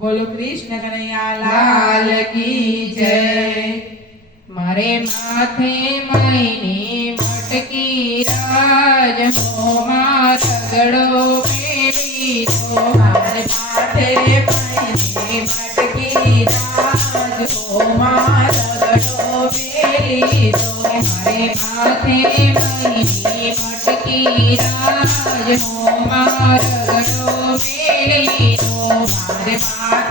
बोलो कृष्ण कन्हैया लाल की जय मारे माथे मैने मटकी राज हो मार गड़ो तो मारे माथे मैने मटकी राज हो मार गड़ो तो मारे माथे मैने मटकी राज हो मार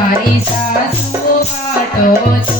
મારી સાસુ પાટો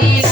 Paris.